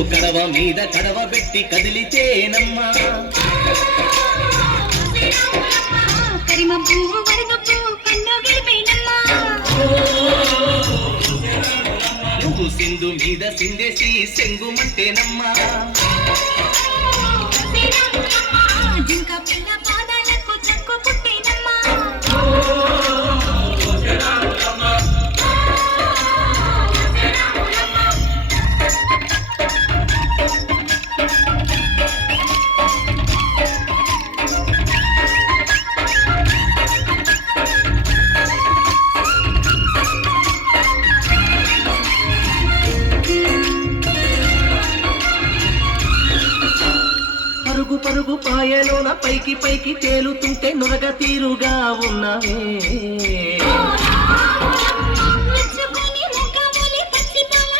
నువ్వు కడవ మీద కడవ పెట్టి కదిలితేనమ్మా కన్ను నువ్వు సింధు మీద సిందేసి సెంగుమంటేనమ్మా పాయలోన పైకి పైకి తేలుతుంటే నురగ తీరుగా ఉన్నవే. మెచ్చుకొని మొగ్గవలి పచ్చి పాల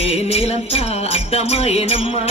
అడుగేస్తే నేలంతా అర్థమాయేనమ్మా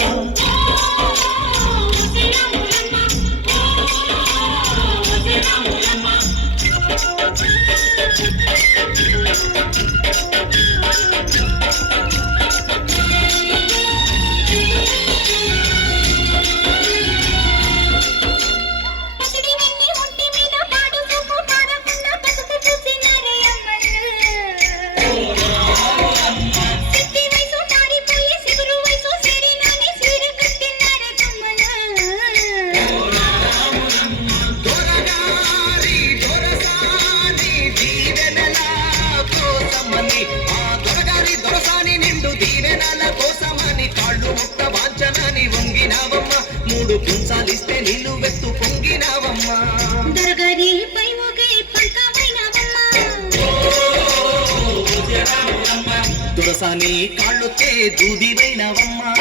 దొరసాని కాళ్ళొచ్చే దూదివైనవమ్మా.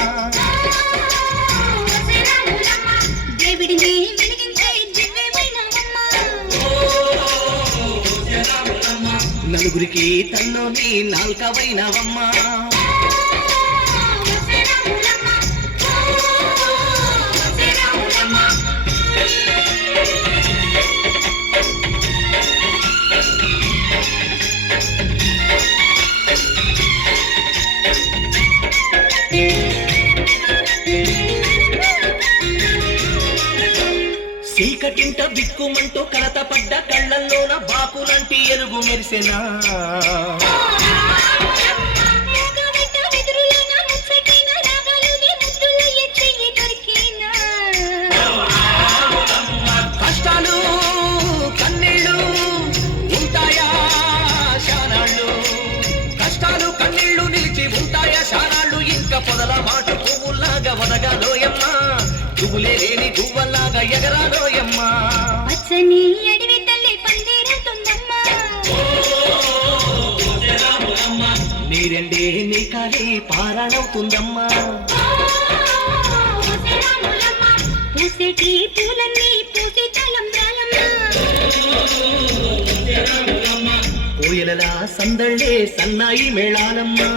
దేవుడిని వెలిగించే దివ్యమైనవమ్మా. నలుగురికి తల్లోని నాల్కవైనవమ్మా. వెంట బిక్కుమంటూ కలత పడ్డ కళ్ళల్లోన బాకులంటి ఎరుగు మెరిసెనా? పువ్వులే లేని పువ్వల్లాగా ఎగరాలోయమ్మ పచ్చని అడవి తల్లి పందిరుతుందమ్మా. నీరెండే నీ కాలి పారాణవుతుందమ్మా పూసేటి పూలన్నీ పూసి తలంబ్రాలమ్మా. కోయలలా సందళ్ళే సన్నాయి మేళాలమ్మా.